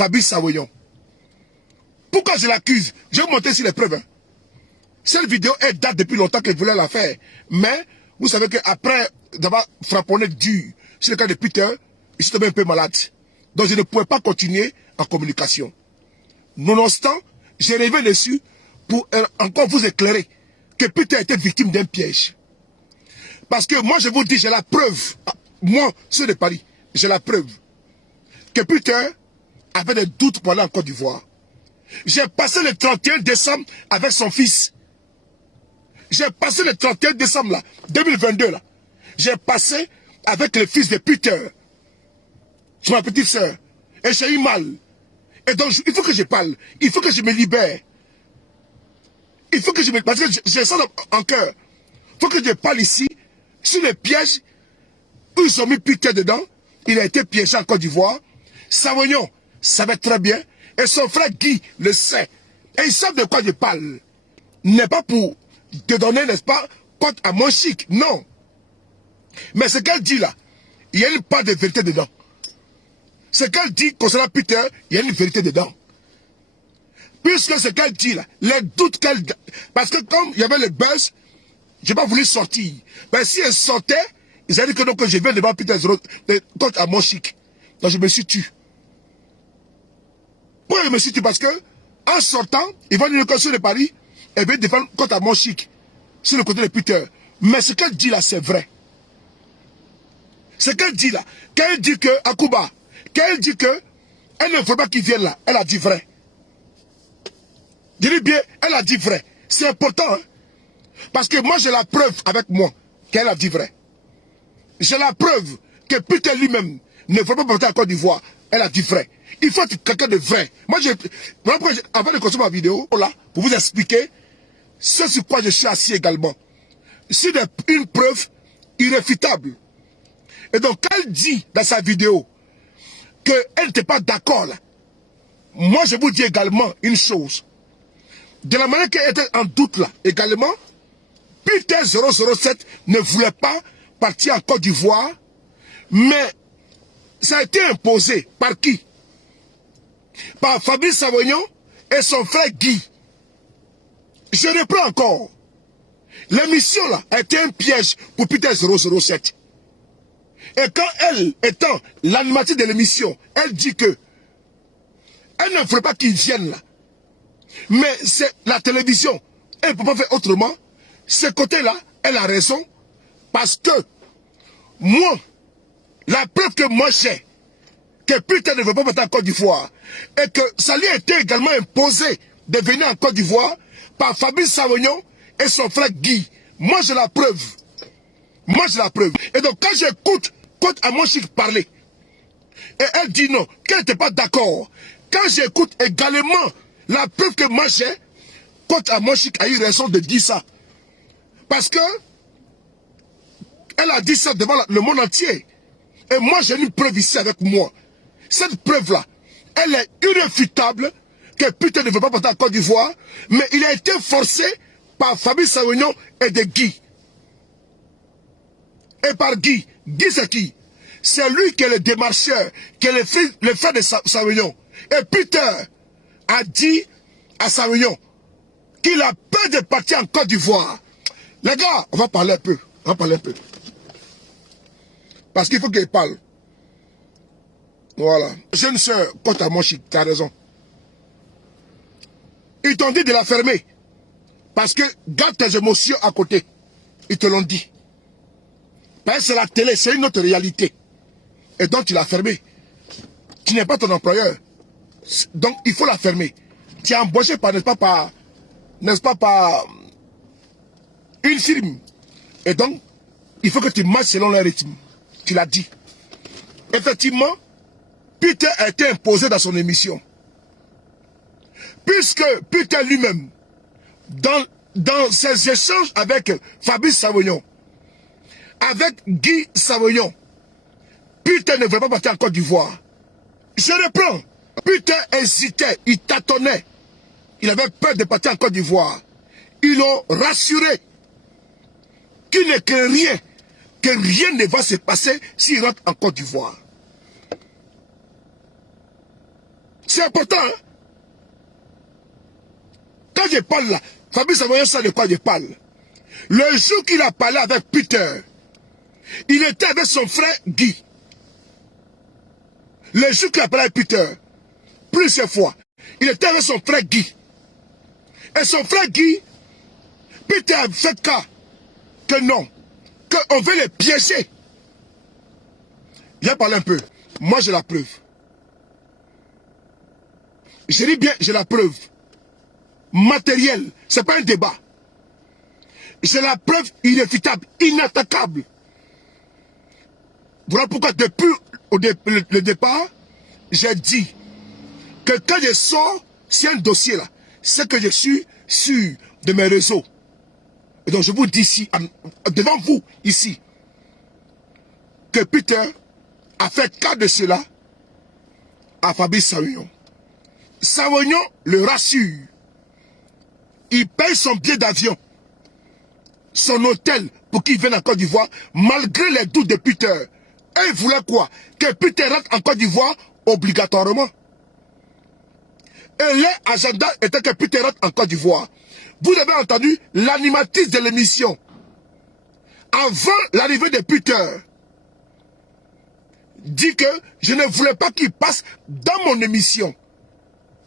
Fabrice Savoyon. Pourquoi je l'accuse? Je vais vous montrer sur les preuves. Hein. Cette vidéo, elle date depuis longtemps qu'elle voulait la faire. Mais, vous savez qu'après d'avoir frapponné dur sur le cas de Peter, je suis tombé un peu malade. Donc je ne pouvais pas continuer en communication. Nonobstant, j'ai rêvé dessus pour encore vous éclairer que Peter était victime d'un piège. Parce que moi, je vous dis, j'ai la preuve. Moi, ceux de Paris, j'ai la preuve que Peter avait des doutes pour aller en Côte d'Ivoire. J'ai passé le 31 décembre avec son fils. J'ai passé le 31 décembre, là, 2022, là. J'ai passé avec le fils de Peter. C'est ma petite soeur. Et j'ai eu mal. Et donc, il faut que je parle. Il faut que je me libère. Il faut que je me... Parce que j'ai ça en cœur. Il faut que je parle ici sur les pièges où ils ont mis Peter dedans. Il a été piégé en Côte d'Ivoire. Savoyon savait très bien. Et son frère Guy le sait. Et ils savent de quoi je parle. N'est pas pour te donner, n'est-ce pas, compte à mon chic. Non. Mais ce qu'elle dit là, il y a une part de vérité dedans. Ce qu'elle dit concernant Peter, il y a une vérité dedans. Puisque ce qu'elle dit là, les doutes qu'elle... Parce que comme il y avait le buzz, je n'ai pas voulu sortir. Mais si elle sortait, ils allaient dire que, donc, je viens devant Peter compte à mon chic. Donc je me suis tué. Pourquoi je me suis tué? Parce que, en sortant, ils vont dire que sur de Paris, et bien défendre contre mon chic, sur le côté de Peter. Mais ce qu'elle dit là, c'est vrai. Ce qu'elle dit là, quand elle dit que, Akuba, quand elle dit que, elle ne veut pas qu'il vienne là, elle a dit vrai. Je dis bien, elle a dit vrai. C'est important, hein. Parce que moi, j'ai la preuve avec moi qu'elle a dit vrai. J'ai la preuve que Peter lui-même ne veut pas porter à Côte d'Ivoire. Elle a dit vrai. Il faut être quelqu'un de vrai. Moi, avant de continuer ma vidéo, là, pour vous expliquer ce sur quoi je suis assis également. C'est une preuve irréfutable. Et donc, quand elle dit dans sa vidéo qu'elle n'était pas d'accord, là, moi, je vous dis également une chose. De la manière qu'elle était en doute, là, également, Peter 007 ne voulait pas partir en Côte d'Ivoire, mais ça a été imposé par qui? Par Fabrice Savoyon et son frère Guy. Je reprends encore. L'émission là a été un piège pour Peter 007. Et quand elle, étant l'animatrice de l'émission, elle dit que elle ne voulait pas qu'ils viennent là. Mais c'est la télévision. Elle ne peut pas faire autrement. Ce côté-là, elle a raison. Parce que moi, la preuve que moi j'ai, que Peter ne veut pas partir en Côte d'Ivoire, et que ça lui a été également imposé de venir en Côte d'Ivoire par Fabrice Savoyon et son frère Guy. Moi j'ai la preuve. Moi j'ai la preuve. Et donc quand j'écoute Côte à mon chic parler, et elle dit non, qu'elle n'était pas d'accord. Quand j'écoute également la preuve que moi j'ai, Côte à mon chic a eu raison de dire ça. Parce que elle a dit ça devant le monde entier. Et moi j'ai une preuve ici avec moi. Cette preuve-là, elle est irréfutable que Peter ne veut pas partir en Côte d'Ivoire, mais il a été forcé par Fabrice Savoyon et de Guy. Et par Guy. Guy c'est qui? C'est lui qui est le démarcheur, qui est le frère de Savoyon. Et Peter a dit à Savoyon qu'il a peur de partir en Côte d'Ivoire. Les gars, on va parler un peu. On va parler un peu. Parce qu'il faut qu'il parle. Voilà. Jeune soeur, Côte à mon chic, tu as raison. Ils t'ont dit de la fermer. Parce que garde tes émotions à côté. Ils te l'ont dit. Parce que c'est la télé, c'est une autre réalité. Et donc tu l'as fermée. Tu n'es pas ton employeur. Donc il faut la fermer. Tu es embauché par, n'est-ce pas, par une firme. Et donc, il faut que tu marches selon leur rythme. Tu l'as dit. Effectivement, Peter a été imposé dans son émission. Puisque Peter lui-même, dans ses échanges avec Fabrice Savoyon, avec Guy Savoyon, Peter ne voulait pas partir en Côte d'Ivoire. Je reprends. Peter hésitait, il tâtonnait. Il avait peur de partir en Côte d'Ivoire. Ils l'ont rassuré qu'il n'est que rien ne va se passer s'il rentre en Côte d'Ivoire. C'est important, hein? Quand je parle là, Fabrice Savoyon sait de quoi je parle. Le jour qu'il a parlé avec Peter, il était avec son frère Guy. Le jour qu'il a parlé avec Peter, plusieurs fois, il était avec son frère Guy. Et son frère Guy, Peter a fait cas que non, qu'on veut les piéger. Il a parlé un peu. Moi, j'ai la preuve. Je dis bien, j'ai la preuve. Matérielle, ce n'est pas un débat. J'ai la preuve irréfutable, inattaquable. Voilà pourquoi depuis le départ, j'ai dit que quand je sors, c'est un dossier là, c'est que je suis sûr de mes réseaux. Et donc je vous dis ici, devant vous, ici, que Peter a fait cas de cela à Fabrice Savoyon. Savoyon le rassure. Il paye son billet d'avion, son hôtel, pour qu'il vienne en Côte d'Ivoire, malgré les doutes de Peter. Et il voulait quoi? Que Peter rentre en Côte d'Ivoire obligatoirement. Et l'agenda était que Peter rentre en Côte d'Ivoire. Vous avez entendu l'animatrice de l'émission. Avant l'arrivée de Peter, dit que je ne voulais pas qu'il passe dans mon émission.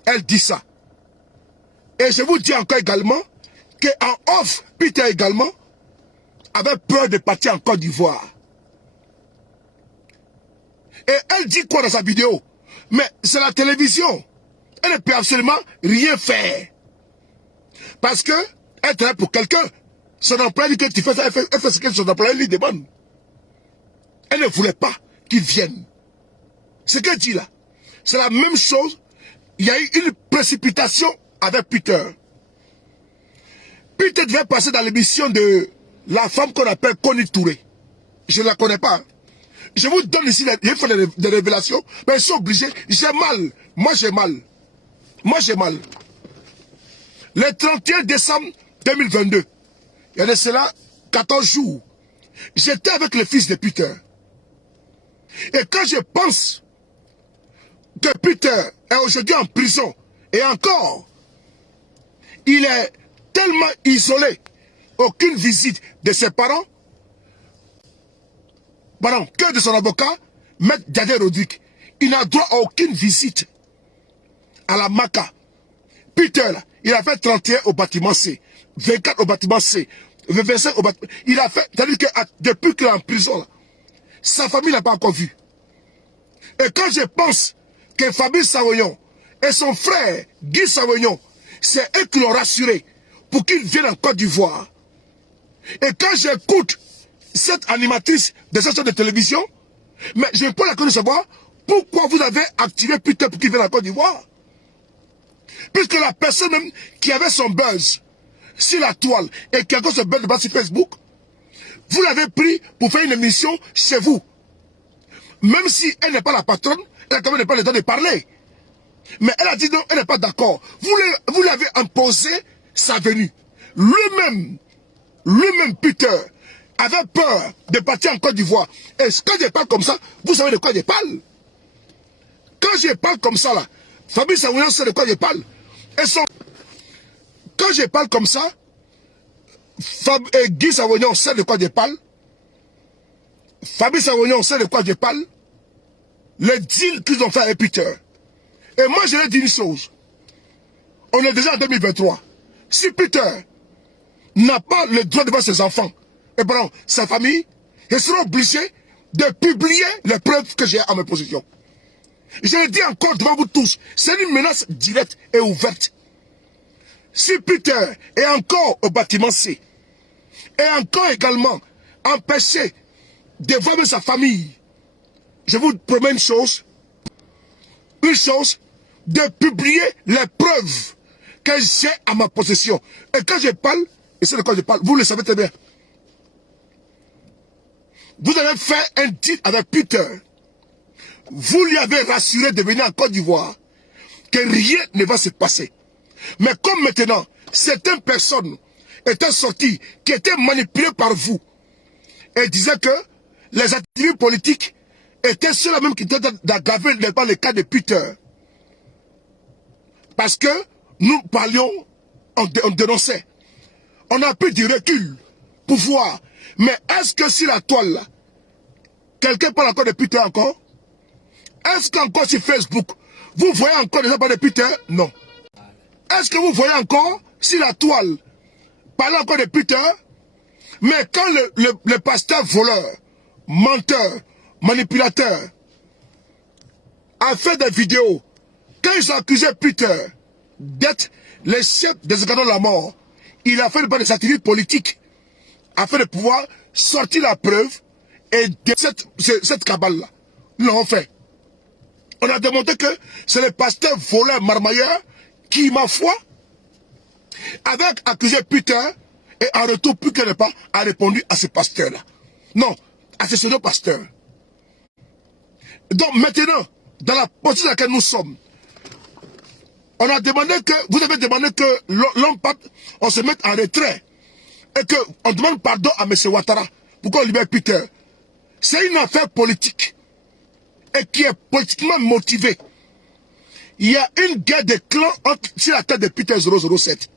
Elle dit ça. Et je vous dis encore également qu'en off, Peter également avait peur de partir en Côte d'Ivoire. Et elle dit quoi dans sa vidéo? Mais c'est la télévision. Elle ne peut absolument rien faire. Parce que elle travaille pour quelqu'un. Son employé dit que tu fais ça, elle fait ce que son employé lui demande. Elle ne voulait pas qu'il vienne. Ce qu'elle dit là, c'est la même chose. Il y a eu une précipitation avec Peter. Peter devait passer dans l'émission de la femme qu'on appelle Connie Touré. Je ne la connais pas. Hein. Je vous donne ici, il faut des révélations, mais ils sont obligés. J'ai mal. Moi, j'ai mal. Moi, j'ai mal. Le 31 décembre 2022, il y a de cela 14 jours, j'étais avec le fils de Peter. Et quand je pense que Peter est aujourd'hui en prison, et encore, il est tellement isolé, aucune visite de ses parents, pardon, que de son avocat, Maître Djadé Rodrigue. Il n'a droit à aucune visite à la MACA. Peter, là, il a fait 31 au bâtiment C, 24 au bâtiment C, 25 au bâtiment... Il a fait, c'est-à-dire que depuis qu'il est en prison, là, sa famille n'a pas encore vu. Et quand je pense que Fabrice Savoyon et son frère Guy Savoyon, c'est eux qui l'ont rassuré pour qu'il vienne en Côte d'Ivoire. Et quand j'écoute cette animatrice de cette chaîne de télévision, mais je n'ai pas la connaissance de savoir pourquoi vous avez activé Peter pour qu'il vienne en Côte d'Ivoire. Puisque la personne même qui avait son buzz sur la toile et qui a encore ce buzz de sur Facebook, vous l'avez pris pour faire une émission chez vous. Même si elle n'est pas la patronne, elle n'a quand même pas le temps de parler. Mais elle a dit non, elle n'est pas d'accord. Vous l'avez imposé sa venue. Lui-même, Peter, avait peur de partir en Côte d'Ivoire. Et quand je parle comme ça, vous savez de quoi je parle. Quand je parle comme ça, là, Fabrice Savoyon sait de quoi je parle. Quand je parle comme ça, Guy Savoyon sait de quoi je parle. Fabrice Savoyon sait de quoi je parle. Le deal qu'ils ont fait avec Peter. Et moi, je lui ai dit une chose. On est déjà en 2023. Si Peter n'a pas le droit de voir ses enfants, et pardon, sa famille, il sera obligé de publier les preuves que j'ai à mes positions. Je le dis encore devant vous tous, c'est une menace directe et ouverte. Si Peter est encore au bâtiment C, et encore également empêché de voir sa famille, je vous promets une chose, de publier les preuves que j'ai à ma possession. Et quand je parle, et c'est de quoi je parle, vous le savez très bien. Vous avez fait un deal avec Peter. Vous lui avez rassuré de venir en Côte d'Ivoire que rien ne va se passer. Mais comme maintenant, certaines personnes étaient sorties, qui étaient manipulées par vous, et disaient que les activistes politiques étaient ceux-là même qui étaient d'aggraver le cas de Peter. Parce que nous parlions, on dénonçait. On a pris du recul pour voir. Mais est-ce que si la toile, là, quelqu'un parle encore de Peter encore? Est-ce qu'encore sur Facebook, vous voyez encore des gens parler de Peter? Non. Est-ce que vous voyez encore si la toile parle encore de Peter? Mais quand le pasteur voleur, menteur, manipulateur a fait des vidéos, quand ils ont accusé Peter d'être le chef des escadrons de la mort, il a fait des satellites politiques afin de pouvoir sortir la preuve et de cette cabale-là. Ils l'ont fait. On a démontré que c'est le pasteur voleur marmailleur qui, ma foi, avait accusé Peter et en retour, plus qu'elle n'est pas, a répondu à ce pasteur-là. Non, à ce pseudo-pasteur. Donc maintenant, dans la position dans laquelle nous sommes, on a demandé que, vous avez demandé que l'homme pape, on se mette en retrait et qu'on demande pardon à M. Ouattara pour qu'on libère Peter. C'est une affaire politique et qui est politiquement motivée. Il y a une guerre de clans sur la tête de Peter 007.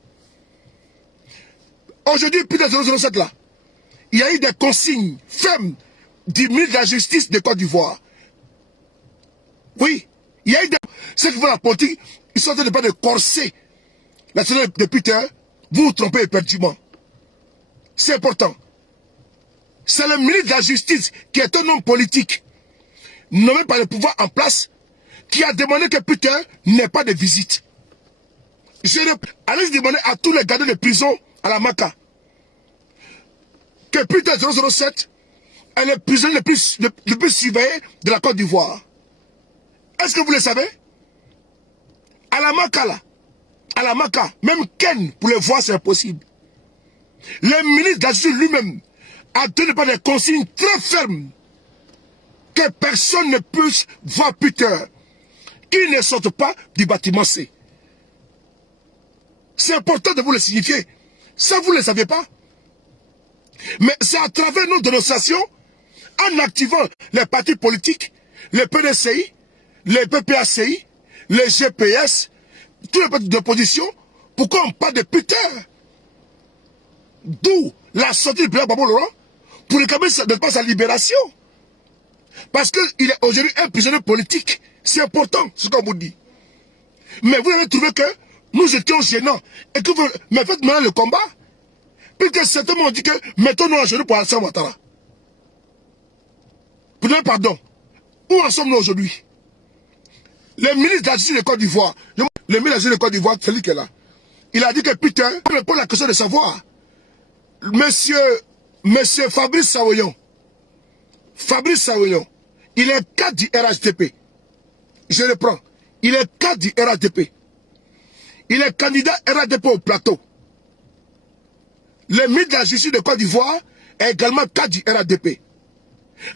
Aujourd'hui, Peter 007 là, il y a eu des consignes fermes du ministre de la Justice de Côte d'Ivoire. Oui, il y a eu des... Ceux qui font la politique, ils sont en train de pas de corser la société de Peter. Vous vous trompez éperdument. C'est important. C'est le ministre de la Justice qui est un homme politique, nommé par le pouvoir en place, qui a demandé que Peter n'ait pas de visite. Allez demander à tous les gardiens de prison à la Maca que Peter 007 est le prisonnier le plus surveillé de la Côte d'Ivoire. Est-ce que vous le savez? À la Maca, là, à la Maca, même Ken, pour le voir, c'est impossible. Le ministre de la Justice lui-même a donné pas des consignes très fermes que personne ne puisse voir Peter. Il ne sorte pas du bâtiment C. C'est important de vous le signifier. Ça, vous ne le savez pas. Mais c'est à travers nos dénonciations, en activant les partis politiques, les PDCI, les PPACI, les GPS, tous les partis d'opposition, pourquoi on parle de Peter? D'où la sortie du président Gbagbo Laurent pour réclamer pas sa libération. Parce qu'il est aujourd'hui un prisonnier politique. C'est important, ce qu'on vous dit. Mais vous avez trouvé que nous étions gênants et que vous mais faites maintenant le combat. Puisque certains m'ont dit que mettons-nous en genoux pour Alassane Ouattara. Pardon. Où en sommes-nous aujourd'hui? Le ministre de la Justice de Côte d'Ivoire, le ministre de la Justice de Côte d'Ivoire, c'est lui qui est là. Il a dit que Peter, on pose la question de savoir. Monsieur Fabrice Saoyon, il est cadre du RHDP. Je reprends. Il est cadre du RHDP. Il est candidat RHDP au plateau. Le ministre de la Justice de Côte d'Ivoire est également cadre du RHDP.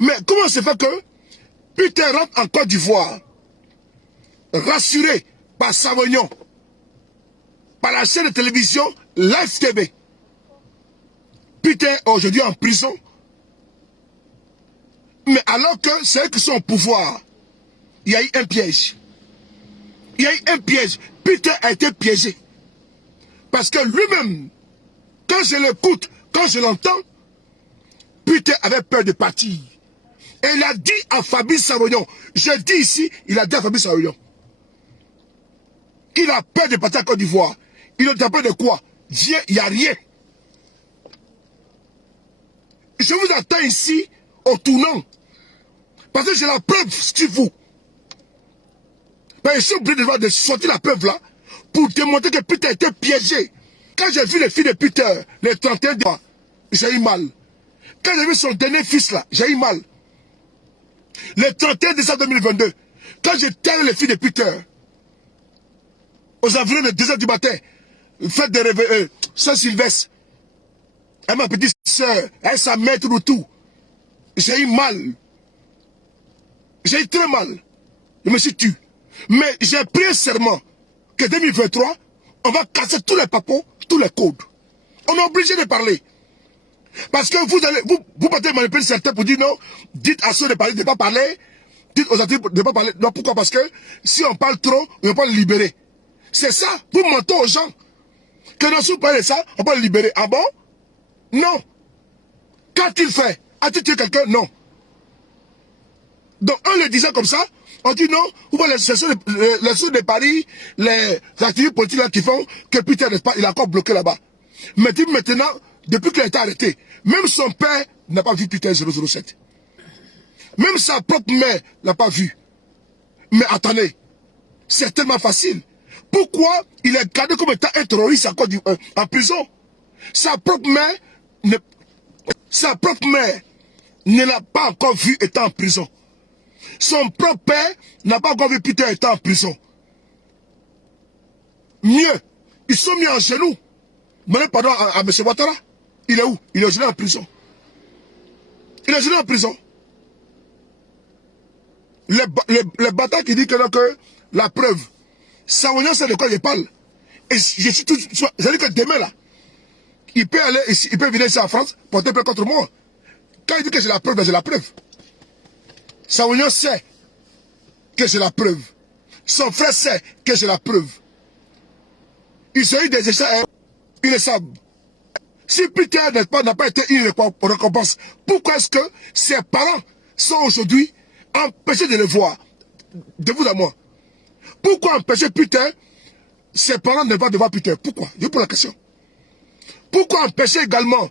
Mais comment se fait que Peter rentre en Côte d'Ivoire, rassuré par Saoyon, par la chaîne de télévision Live TV. Peter est aujourd'hui en prison. Mais alors que c'est eux qui sont au pouvoir, il y a eu un piège. Il y a eu un piège. Peter a été piégé. Parce que lui-même, quand je l'écoute, quand je l'entends, Peter avait peur de partir. Et il a dit à Fabrice Saoyon, je dis ici, il a dit à Fabrice Saoyon, qu'il a peur de partir à Côte d'Ivoire. Il n'a peur de quoi? Viens, il n'y a rien. Je vous attends ici, au tournant. Parce que j'ai la preuve sur vous. Mais je suis obligé de sortir la preuve là, pour démontrer que Peter était piégé. Quand j'ai vu les filles de Peter, les 31 mois, j'ai eu mal. Quand j'ai vu son dernier fils là, j'ai eu mal. Le 31 décembre 2022, quand j'ai terminé les filles de Peter, aux environs de 2h du matin, fête de réveil, Saint-Sylvestre, elle ma petite soeur, elle sa maître ou tout. J'ai eu mal. J'ai eu très mal. Je me suis tué. Mais j'ai pris un serment que 2023, on va casser tous les papos, tous les codes. On est obligé de parler. Parce que vous partez manipuler certains pour dire non, dites à ceux de parler, de ne pas parler, dites aux autres de ne pas parler. Non, pourquoi? Parce que si on parle trop, on ne va pas le libérer. C'est ça, vous mentez aux gens. Que non, si vous parlez de ça, on peut le libérer. Ah bon? Non. Qu'a-t-il fait? A-t-il tué quelqu'un? Non. Donc, en le disant comme ça, on dit non, vous voyez les sous de Paris, les activités politiques là qui font que Peter, n'est-ce pas, il est encore bloqué là-bas. Mais maintenant, depuis qu'il a été arrêté, même son père n'a pas vu Peter 007. Même sa propre mère n'a pas vu. Mais attendez, c'est tellement facile. Pourquoi il est gardé comme étant un terroriste en prison? Sa propre mère ne l'a pas encore vu étant en prison. Son propre père n'a pas encore vu Peter étant en prison. Mieux, ils sont mis en genoux. Demandez pardon à M. Ouattara. Il est où? Il est gelé en prison. Il est gelé en prison. Les bâtards qui disent que la preuve, Saounian c'est de quoi je parle. Et je suis tout. C'est-à-dire que demain là, il peut aller ici, il peut venir ici en France, porter plainte contre moi. Quand il dit que j'ai la preuve, j'ai la preuve. Saounian sait que j'ai la preuve. Son frère sait que j'ai la preuve. Ils ont eu des échanges, ils le savent. Si Peter n'a pas été une récompense, pourquoi est-ce que ses parents sont aujourd'hui empêchés de le voir? De vous à moi. Pourquoi empêcher Peter, ses parents ne pas de voir Peter? Pourquoi? Je vous pose la question. Pourquoi empêcher également,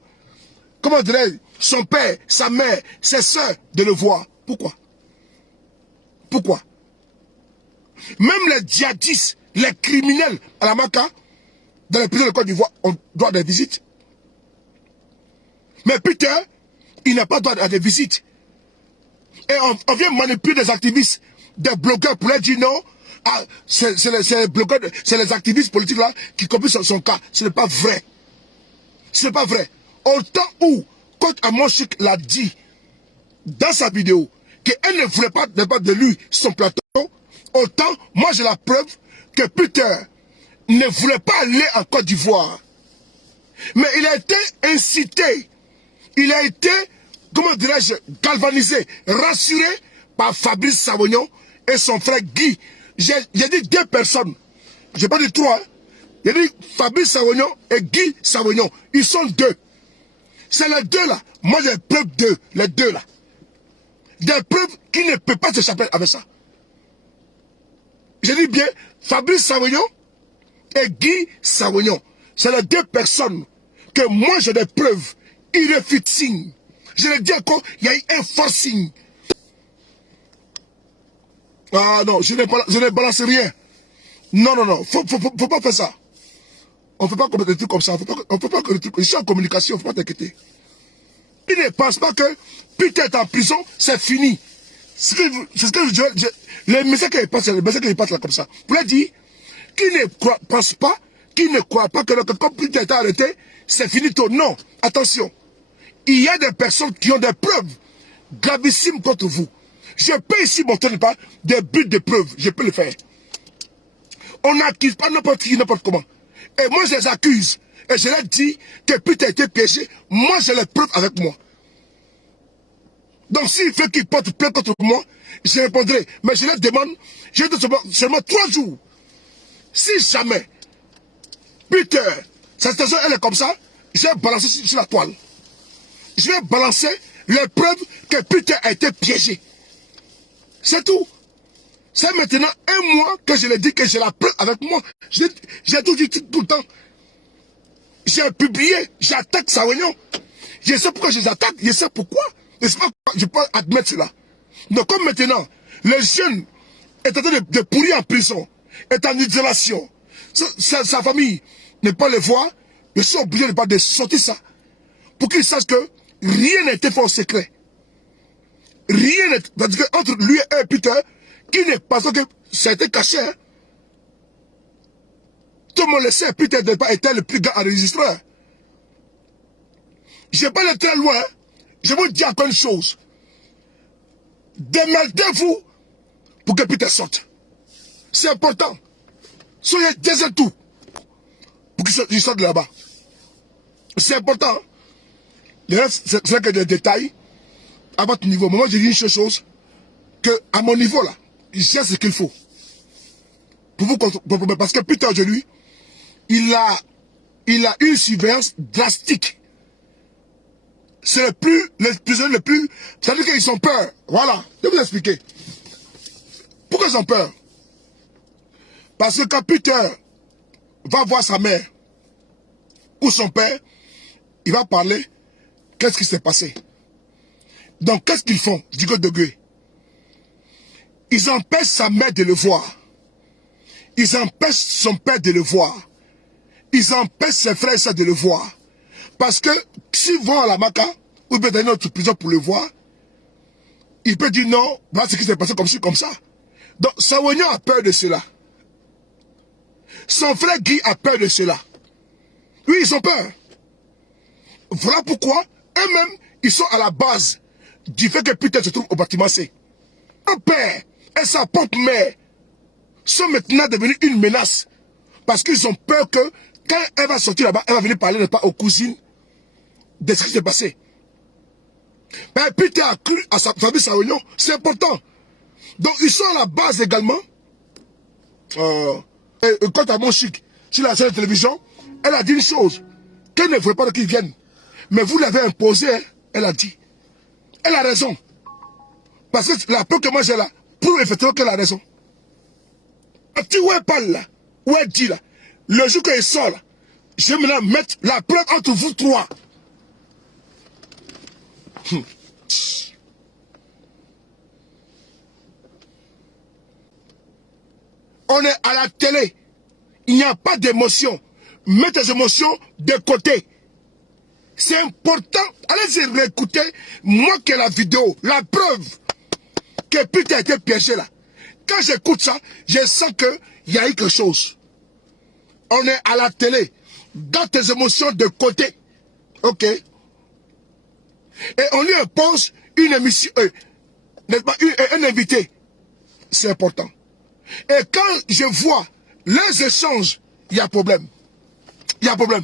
comment dirais-je, son père, sa mère, ses soeurs de le voir? Pourquoi? Pourquoi? Même les djihadistes, les criminels à la Maca, dans les prisons de Côte d'Ivoire, ont droit à des visites. Mais Peter, il n'a pas droit à des visites. Et on vient manipuler des activistes, des blogueurs pour leur dire non, ah, c'est les activistes politiques là qui copient son cas. Ce n'est pas vrai. Ce n'est pas vrai. Autant où, quand Amonchik l'a dit dans sa vidéo, qu'elle ne voulait pas de lui son plateau, autant, moi j'ai la preuve que Peter ne voulait pas aller en Côte d'Ivoire. Mais il a été incité, il a été, comment dirais-je, galvanisé, rassuré par Fabrice Savognon et son frère Guy. J'ai dit 2 personnes, je n'ai pas dit 3. Hein. J'ai dit Fabrice Savognon et Guy Savognon. Ils sont 2. C'est les 2 là. Moi j'ai preuve d'eux, les 2 là. Des preuves qui ne peuvent pas s'échapper avec ça. Je dis bien Fabrice Savognon et Guy Savognon. C'est les 2 personnes que moi j'ai des preuves irréfutables. Je le dis encore, il y a eu un forcing. Ah non, je ne balance rien. Non, non, non, faut pas faire ça. On ne fait pas des trucs comme ça. On ne fait pas que des trucs. Je suis en communication, il ne faut pas t'inquiéter. Il ne pense pas que Peter est en prison, c'est fini. C'est ce que je le message qu'il passe, là comme ça. Vous l'avez dit, qui ne pense pas, qui ne croit pas que quand Peter est arrêté, c'est fini tout. Non, attention. Il y a des personnes qui ont des preuves gravissimes contre vous. Je peux ici montrer des buts de preuves. Je peux le faire. On n'accuse pas n'importe qui, n'importe comment. Et moi, je les accuse. Et je leur dis que Peter a été piégé. Moi, j'ai les preuves avec moi. Donc, s'il fait qu'il porte plainte contre moi, je répondrai. Mais je leur demande, je leur donne seulement 3 jours. Si jamais Peter, sa situation, elle est comme ça, je vais balancer sur la toile. Je vais balancer les preuves que Peter a été piégé. C'est tout. C'est maintenant 1 mois que je l'ai dit que j'ai la preuve avec moi. J'ai tout dit tout le temps. J'ai publié, j'attaque Savognon. Je sais pourquoi je les attaque, je sais pourquoi. Je sais pas pourquoi je peux admettre cela. Donc comme maintenant, le jeune est en train de pourrir en prison, est en isolation, sa famille ne peut pas le voir, je suis obligé de sortir ça. Pour qu'il sache que rien n'a été fait en secret. Rien n'est... Parce que entre lui et Peter, qui n'est pas que ça a été caché. Hein? Tout le monde le sait, Peter n'a pas été le plus grand enregistreur. Je ne vais pas aller très loin. Hein? Je vous dis encore une chose. Démerdez-vous pour que Peter sorte. C'est important. Soyez taisez tout pour qu'il sorte de là-bas. C'est important. Hein? Le reste, c'est que des détails à votre niveau. Moi, je dis une chose, que à mon niveau là, j'ai ce qu'il faut. pour vous comprendre. Parce que Peter aujourd'hui, il a une surveillance drastique. C'est les prisonniers les plus... C'est-à-dire qu'ils ont peur. Voilà. Je vais vous expliquer. Pourquoi ils ont peur? Parce que quand Peter va voir sa mère ou son père, il va parler, qu'est-ce qui s'est passé? Donc, qu'est-ce qu'ils font du côté de Dieu? Ils empêchent sa mère de le voir. Ils empêchent son père de le voir. Ils empêchent ses frères et sœurs de le voir. Parce que s'ils vont à la Maca, ou bien dans une autre prison pour le voir, il peut dire non, voilà ce qui s'est passé comme ci, comme ça. Donc, Sawagnon a peur de cela. Son frère Guy a peur de cela. Oui, ils ont peur. Voilà pourquoi, eux-mêmes, ils sont à la base du fait que Peter se trouve au bâtiment C. Un père et sa propre mère sont maintenant devenus une menace. Parce qu'ils ont peur que, quand elle va sortir là-bas, elle va venir parler pas aux cousines de ce qui s'est passé. Mais Peter a cru à sa famille Sawagnon, c'est important. Donc ils sont à la base également. Quant à mon chic, sur la chaîne de télévision, elle a dit une chose, qu'elle ne voulait pas qu'ils viennent. Mais vous l'avez imposé, hein, elle a dit. Elle a raison. Parce que la peur que moi j'ai là, prouve effectivement qu'elle a raison. Tu où elle parle là, où elle dit là, le jour qu'elle sort là, je vais maintenant mettre la preuve entre vous trois. On est à la télé. Il n'y a pas d'émotion. Mets tes émotions de côté. C'est important. Allez-y réécouter. Moi qui ai la vidéo, la preuve que Peter a été piégé là. Quand j'écoute ça, je sens qu'il y a eu quelque chose. On est à la télé. Garde tes émotions de côté. Ok? Et on lui impose une émission, n'est-ce pas, un invité. C'est important. Et quand je vois les échanges, il y a problème. Il y a problème.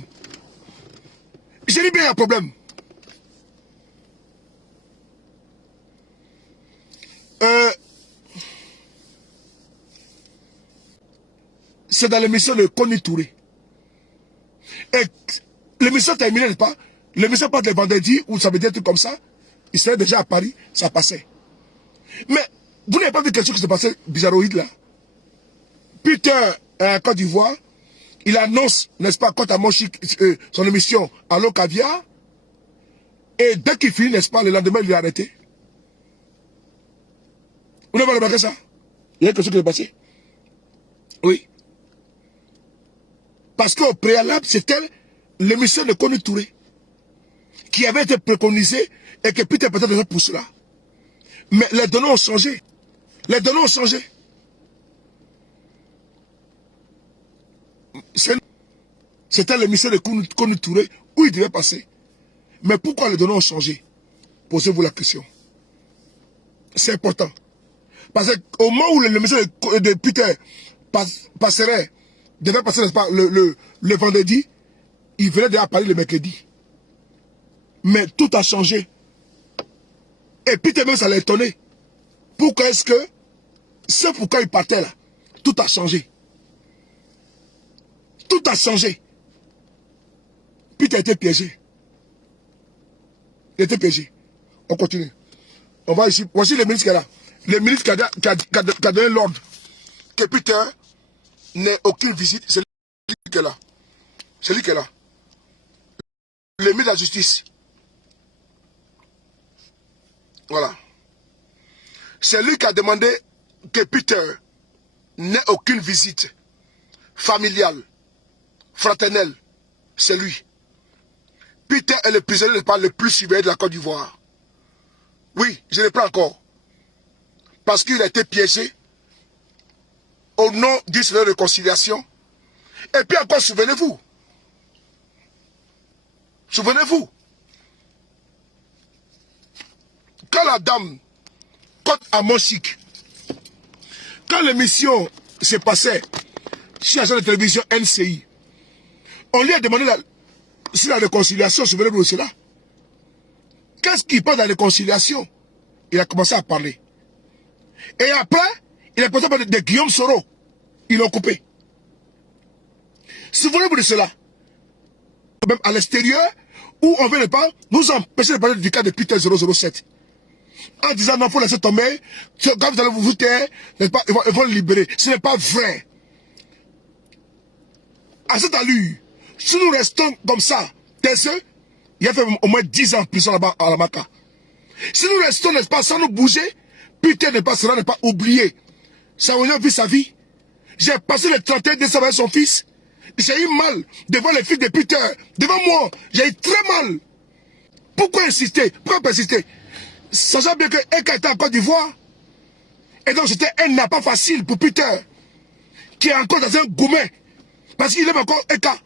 Je dis bien il y a problème. C'est dans l'émission de Koni Touré. Et l'émission terminée, n'est-ce pas? L'émission part le vendredi, où ça veut dire un truc comme ça. Il serait déjà à Paris, ça passait. Mais vous n'avez pas vu quelque chose qui s'est passé bizarroïde là? Peter, en Côte d'Ivoire, il annonce, n'est-ce pas, quant à mon chic, son émission Allo Caviar. Et dès qu'il finit, n'est-ce pas, le lendemain, il est arrêté. Vous n'avez pas remarqué ça? Il y a quelque chose qui s'est passé. Oui. Parce qu'au préalable, c'était l'émission de Koni Touré qui avait été préconisée et que Peter peut-être pour cela. Mais les données ont changé. Les données ont changé. C'était l'émission de Koni Touré où il devait passer. Mais pourquoi les données ont changé? Posez-vous la question. C'est important. Parce qu'au moment où l'émission de Peter passerait, devait passer, n'est-ce pas, le vendredi, il venait déjà parler le mercredi. Mais tout a changé. Et Peter même, ça l'a étonné. Pourquoi est-ce que, c'est pourquoi il partait là, tout a changé. Tout a changé. Peter a été piégé. Il a été piégé. On continue. On va ici. Voici le ministre qui est là. Le ministre qui a donné l'ordre que Peter n'ait aucune visite. C'est lui qui est là. C'est lui qui est là. Le ministre de la Justice. Voilà. C'est lui qui a demandé que Peter n'ait aucune visite familiale, fraternelle. C'est lui. Peter est le prisonnier le plus surveillé de la Côte d'Ivoire. Oui, je ne l'ai pas encore. Parce qu'il a été piégé au nom d'une seule réconciliation. Et puis encore, souvenez-vous. Souvenez-vous. Quand la dame, quand à Monchique, quand l'émission se passait sur la chaîne de télévision NCI, on lui a demandé sur la réconciliation, souvenez-vous de cela. Qu'est-ce qui parle de la réconciliation? Il a commencé à parler. Et après, il a commencé à parler de Guillaume Soro. Ils l'ont coupé. Souvenez-vous de cela. Même à l'extérieur, où on ne veut pas nous empêcher de parler du cas de Peter 007. En disant non, il faut laisser tomber. Quand vous allez vous taire, n'est-ce pas, ils vont le libérer. Ce n'est pas vrai. À cette allure, si nous restons comme ça, taiseux, il a fait au moins 10 ans en prison là-bas à la Maca. Si nous restons, n'est-ce pas, sans nous bouger, Peter n'est pas oublié. Savignon vit sa vie. J'ai passé le 31 décembre avec son fils. J'ai eu mal devant les fils de Peter. Devant moi, j'ai eu très mal. Pourquoi insister? Pourquoi persister? Sachant bien que Eka était en Côte d'Ivoire. Et donc c'était un n'a pas facile pour Peter. Qui est encore dans un gourmet. Parce qu'il aime encore Eka.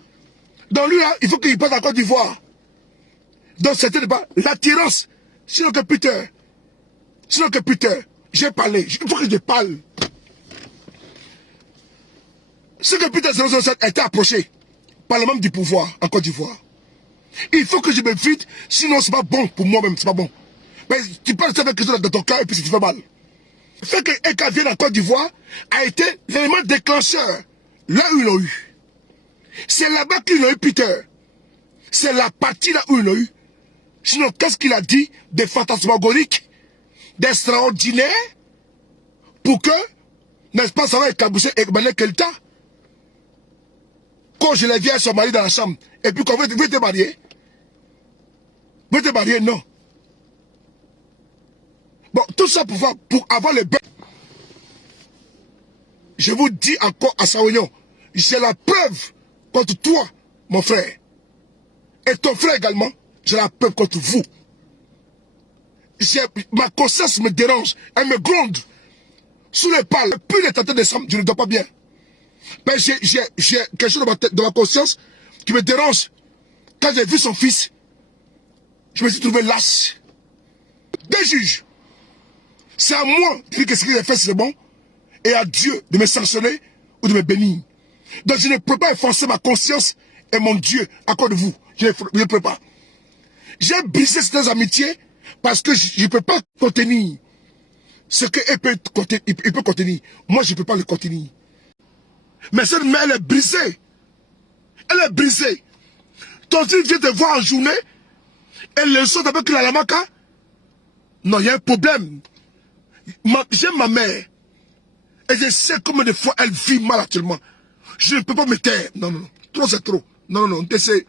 Donc lui là, il faut qu'il passe en Côte d'Ivoire. Donc c'était pas l'attirance. Sinon que Peter, j'ai parlé. Il faut que je parle. Ce que Peter 007 a été approché par le membre du pouvoir en Côte d'Ivoire. Il faut que je me vide, sinon c'est pas bon pour moi-même, c'est pas bon. Mais tu parles de quelque chose dans ton cœur et puis ça te fait mal. Le fait que Eka vienne en Côte d'Ivoire a été l'élément déclencheur. Là où ils l'ont eu. C'est là-bas qu'ils l'ont eu, Peter. C'est la partie là où ils l'ont eu. Sinon, qu'est-ce qu'il a dit de fantasmagorique, d'extraordinaire, pour que, n'est-ce pas, ça va éclabousser Ekmané Kelta. Quand je l'ai vu à son mari dans la chambre, et puis quand vous êtes marié, non. Bon, tout ça pour avoir le bain. Je vous dis encore à Savignon, j'ai la preuve contre toi, mon frère. Et ton frère également, j'ai la preuve contre vous. Ma conscience me dérange, elle me gronde. Sous les pales, plus les 31 décembre, je ne dors pas bien. Mais j'ai quelque chose dans ma conscience qui me dérange. Quand j'ai vu son fils, je me suis trouvé lâche. Des juges. C'est à moi de dire que ce qu'il a fait c'est bon. Et à Dieu de me sanctionner ou de me bénir. Donc je ne peux pas effacer ma conscience et mon Dieu à cause de vous. Je ne peux pas. J'ai brisé certaines amitiés parce que je ne peux pas contenir ce qu'il peut contenir. Moi, je ne peux pas le contenir. Mais cette main, elle est brisée. Elle est brisée. Ton fils vient te voir en journée et le saute avec la lamaka. Non, il y a un problème. J'aime ma mère. Et je sais combien de fois elle vit mal actuellement. Je ne peux pas me taire. Non, non, non. Trop, c'est trop. Non, non, non. Décès.